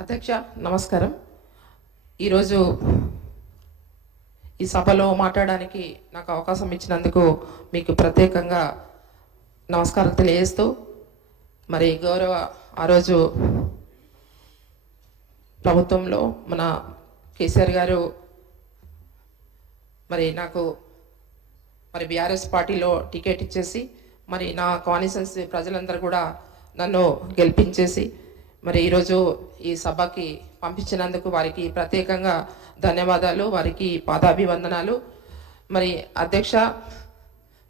అధ్యక్ష నమస్కారం. ఈరోజు ఈ సభలో మాట్లాడడానికి నాకు అవకాశం ఇచ్చినందుకు మీకు ప్రత్యేకంగా నమస్కారం తెలియజేస్తూ, మరి గౌరవ ఆ రోజు ప్రభుత్వంలో మన కేసీఆర్ గారు మరి నాకు మరి బీఆర్ఎస్ పార్టీలో టికెట్ ఇచ్చేసి మరి నా కాన్స్టిట్యుయెన్సీ ప్రజలందరూ కూడా నన్ను గెలిపించేసి మరి ఈరోజు ఈ సభకి పంపించినందుకు వారికి ప్రత్యేకంగా ధన్యవాదాలు, వారికి పాదాభివందనాలు. మరి అధ్యక్ష,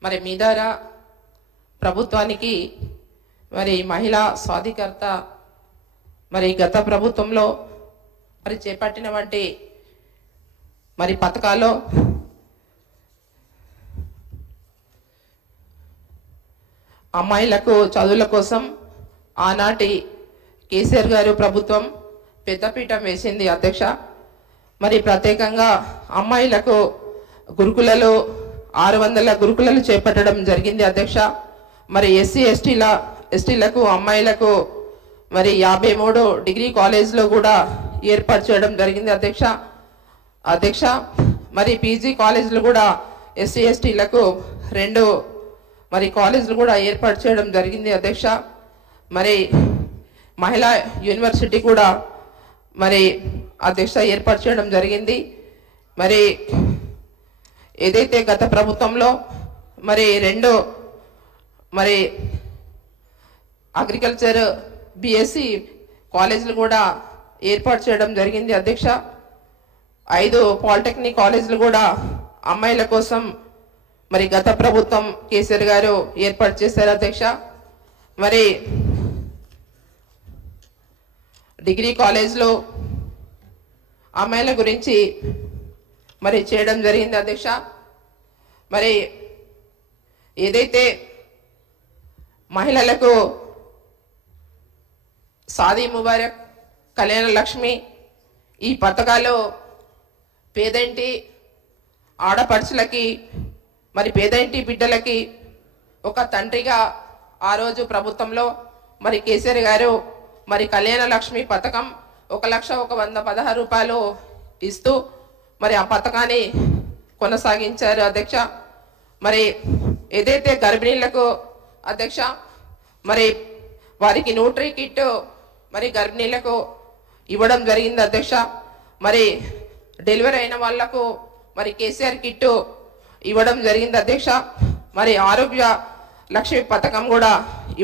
మరి మీ ద్వారా ప్రభుత్వానికి మరి మహిళా సాధికారత మరి గత ప్రభుత్వంలో మరి చేపట్టినటువంటి మరి పథకాల్లో అమ్మాయిలకు చదువుల కోసం ఆనాటి కేసీఆర్ గారు ప్రభుత్వం పెద్దపీఠం వేసింది అధ్యక్ష. మరి ప్రత్యేకంగా అమ్మాయిలకు గురుకులలో 600 గురుకులలు చేపట్టడం జరిగింది అధ్యక్ష. మరి ఎస్టీలకు అమ్మాయిలకు మరి 53 డిగ్రీ కాలేజ్లో కూడా ఏర్పాటు చేయడం జరిగింది అధ్యక్ష. మరి పీజీ కాలేజీలు కూడా ఎస్టీలకు 2 మరి కాలేజీలు కూడా ఏర్పాటు చేయడం జరిగింది అధ్యక్ష. మరి మహిళా యూనివర్సిటీ కూడా మరి అధ్యక్ష ఏర్పాటు చేయడం జరిగింది. మరి ఏదైతే గత ప్రభుత్వంలో మరి 2 మరి అగ్రికల్చర్ బిఎస్సి కాలేజీలు కూడా ఏర్పాటు చేయడం జరిగింది అధ్యక్ష. 5 పాలిటెక్నిక్ కాలేజీలు కూడా అమ్మాయిల కోసం మరి గత ప్రభుత్వం కేసీఆర్ గారు ఏర్పాటు చేశారు అధ్యక్ష. మరి డిగ్రీ కాలేజ్లో అమ్మాయిల గురించి మరి చేయడం జరిగింది అధ్యక్ష. మరి ఏదైతే మహిళలకు షాదీ ముబారక్, కళ్యాణ లక్ష్మి ఈ పథకాలు పేదంటి ఆడపడుచులకి మరి పేదంటి బిడ్డలకి ఒక తండ్రిగా ఆ రోజు ప్రభుత్వంలో మరి కేసీఆర్ గారు మరి కళ్యాణ లక్ష్మి పథకం 1,116 రూపాయలు ఇస్తూ మరి ఆ పథకాన్ని కొనసాగించారు అధ్యక్ష. మరి ఏదైతే గర్భిణీలకు అధ్యక్ష మరి వారికి న్యూట్రీ కిట్ మరి గర్భిణీలకు ఇవ్వడం జరిగింది అధ్యక్ష. మరి డెలివరీ అయిన వాళ్లకు మరి కేసీఆర్ కిట్ ఇవ్వడం జరిగింది అధ్యక్ష. మరి ఆరోగ్య లక్ష్మి పథకం కూడా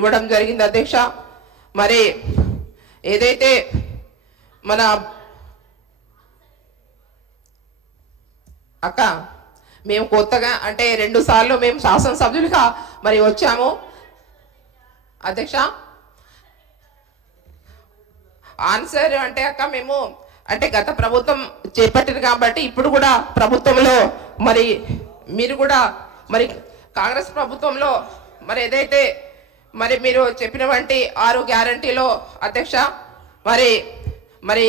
ఇవ్వడం జరిగింది అధ్యక్ష. మరి ఏదైతే మన అక్క మేము కొత్తగా అంటే 2 సార్లు మేము శాసనసభ్యులుగా మరి వచ్చాము అధ్యక్ష. ఆన్సర్ అంటే అక్క మేము అంటే గత ప్రభుత్వం చేపట్టింది కాబట్టి ఇప్పుడు కూడా ప్రభుత్వంలో మరి మీరు కూడా మరి కాంగ్రెస్ ప్రభుత్వంలో మరి ఏదైతే మరి మీరు చెప్పినటువంటి 6 గ్యారంటీలో అధ్యక్ష మరి మరి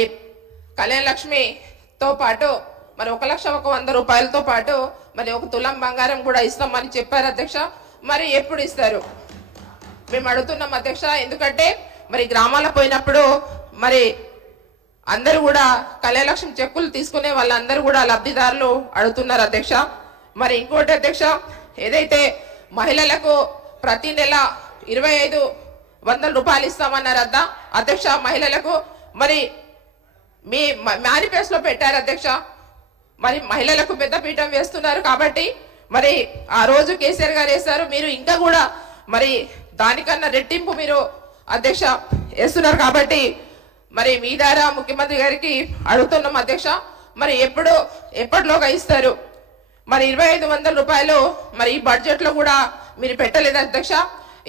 కళ్యాణ లక్ష్మితో పాటు మరి 1,100 రూపాయలతో పాటు మరి 1 తులం బంగారం కూడా ఇస్తామని చెప్పారు అధ్యక్ష. మరి ఎప్పుడు ఇస్తారు మేము అడుగుతున్నాం అధ్యక్ష. ఎందుకంటే మరి గ్రామాలకు పోయినప్పుడు మరి అందరూ కూడా కళ్యాణ లక్ష్మి చెక్కులు తీసుకునే వాళ్ళందరూ కూడా లబ్ధిదారులు అడుగుతున్నారు అధ్యక్ష. మరి ఇంకోటి అధ్యక్ష, ఏదైతే మహిళలకు ప్రతి నెల 2,500 రూపాయలు ఇస్తామన్నారు అధ్యక్ష మహిళలకు. మరి మీ మేనిఫెస్టోలో పెట్టారు అధ్యక్ష. మరి మహిళలకు పెద్దపీఠం వేస్తున్నారు కాబట్టి మరి ఆ రోజు కేసీఆర్ గారు వేశారు, మీరు ఇంకా కూడా మరి దానికన్నా రెట్టింపు మీరు అధ్యక్ష వేస్తున్నారు కాబట్టి మరి మీ ద్వారా ముఖ్యమంత్రి గారికి అడుగుతున్నాం అధ్యక్ష. మరి ఎప్పటిలోగా ఇస్తారు? మరి 2,500 రూపాయలు మరి ఈ బడ్జెట్లో కూడా మీరు పెట్టలేదు అధ్యక్ష.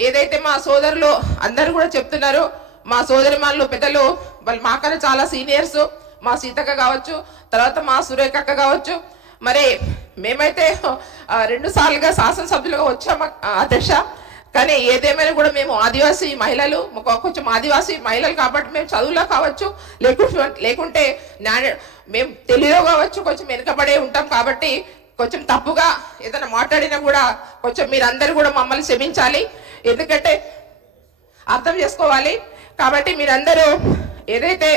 ఏదైతే మా సోదరులు అందరూ కూడా చెప్తున్నారు, మా సోదరిమానులు పెద్దలు వాళ్ళు మాకన్నా చాలా సీనియర్స్, మా సీతక్క కావచ్చు, తర్వాత మా సురేఖక్క కావచ్చు. మరి మేమైతే 2 సార్లుగా శాసనసభ్యులుగా వచ్చాము అధ్యక్ష. కానీ ఏదేమైనా కూడా మేము ఆదివాసీ మహిళలు, కొంచెం ఆదివాసీ మహిళలు కాబట్టి మేము చదువులో కావచ్చు లేకుంటే మేము తెలుగులో కావచ్చు కొంచెం వెనుకబడే ఉంటాం కాబట్టి కొంచెం తప్పుగా ఏదైనా మాట్లాడినా కూడా కొంచెం మీరందరూ కూడా మమ్మల్ని క్షమించాలి, ఎందుకంటే అర్థం చేసుకోవాలి. కాబట్టి మీరందరూ ఏదైతే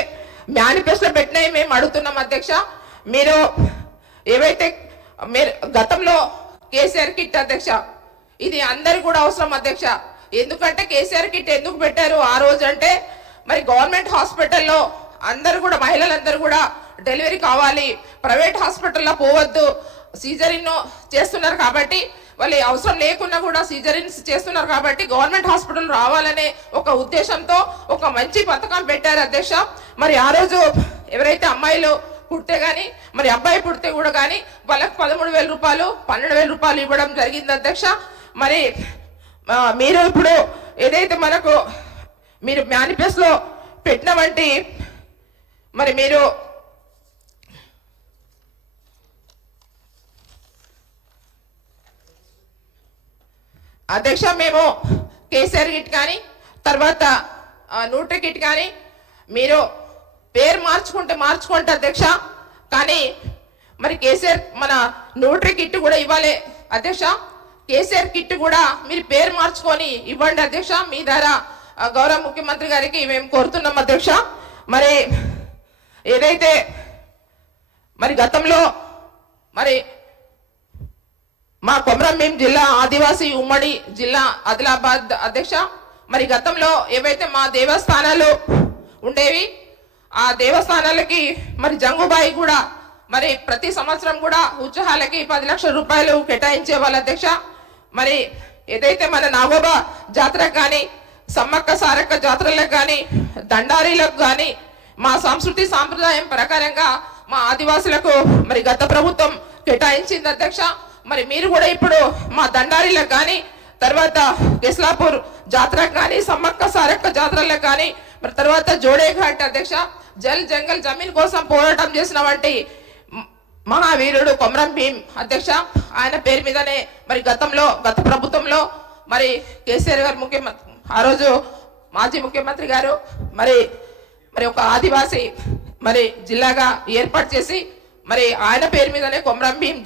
మేనిఫెస్టో పెట్టినవి మేము అడుగుతున్నాం అధ్యక్ష. మీరు ఏవైతే మీరు గతంలో కేసీఆర్ కిట్ అధ్యక్ష, ఇది అందరు కూడా అవసరం అధ్యక్ష. ఎందుకంటే కేసీఆర్ కిట్ ఎందుకు పెట్టారు ఆ రోజు అంటే, మరి గవర్నమెంట్ హాస్పిటల్లో అందరు కూడా మహిళలందరూ కూడా డెలివరీ కావాలి, ప్రైవేట్ హాస్పిటల్లో పోవద్దు, సీజరిన్ చేస్తున్నారు కాబట్టి వాళ్ళు అవసరం లేకున్నా కూడా సీజరిన్స్ చేస్తున్నారు కాబట్టి గవర్నమెంట్ హాస్పిటల్ రావాలనే ఒక ఉద్దేశంతో ఒక మంచి పథకం పెట్టారు అధ్యక్ష. మరి ఆ రోజు ఎవరైతే అమ్మాయిలు పుడితే గానీ మరి అబ్బాయి పుడితే కూడా కానీ వాళ్ళకి 13,000 రూపాయలు 12,000 రూపాయలు ఇవ్వడం జరిగింది అధ్యక్ష. మరి మీరు ఇప్పుడు ఏదైతే మనకు మీరు మేనిఫెస్టోలో పెట్టిన వంటి మరి మీరు అధ్యక్ష మేము కేసీఆర్ కిట్ కానీ తర్వాత న్యూట్రీ కిట్ కానీ మీరు పేరు మార్చుకుంటే అధ్యక్ష. కానీ మరి కేసీఆర్ మన న్యూట్రీ కిట్ కూడా ఇవ్వాలి అధ్యక్ష. కేసీఆర్ కిట్ కూడా మీరు పేరు మార్చుకొని ఇవ్వండి అధ్యక్ష. మీ ద్వారా గౌరవ ముఖ్యమంత్రి గారికి మేము కోరుతున్నాం అధ్యక్ష. మరి ఏదైతే మరి గతంలో మరి మా కొమరంభీం జిల్లా ఆదివాసీ ఉమ్మడి జిల్లా ఆదిలాబాద్ అధ్యక్ష, మరి గతంలో ఏవైతే మా దేవస్థానాలు ఉండేవి ఆ దేవస్థానాలకి మరి జంగుబాయి కూడా మరి ప్రతి సంవత్సరం కూడా ఉత్సవాలకి 10 లక్షల రూపాయలు కేటాయించే వాళ్ళ అధ్యక్ష. మరి ఏదైతే మన నాగోబా జాతరకు కానీ సమ్మక్క సారక్క జాతరలకు కానీ దండారీలకు కానీ మా సంస్కృతి సాంప్రదాయం ప్రకారంగా మా ఆదివాసులకు మరి గత ప్రభుత్వం కేటాయించింది అధ్యక్ష. మరి మీరు కూడా ఇప్పుడు మా దండారీలకు కానీ తర్వాత కెస్లాపూర్ జాతరకు కానీ సమ్మక్క సారక్క జాతరలకు కానీ మరి తర్వాత జోడేఘాట్ అధ్యక్ష జల్ జంగల్ జమీన్ కోసం పోరాటం చేసిన వంటి మహావీరుడు కొమరంభీం అధ్యక్ష. ఆయన పేరు మీదనే మరి గత ప్రభుత్వంలో మరి కేసీఆర్ గారు ముఖ్యమంత్రి ఆ రోజు మాజీ ముఖ్యమంత్రి గారు మరి ఒక ఆదివాసీ మరి జిల్లాగా ఏర్పాటు చేసి మరి ఆయన పేరు మీదనే కొమరంభీం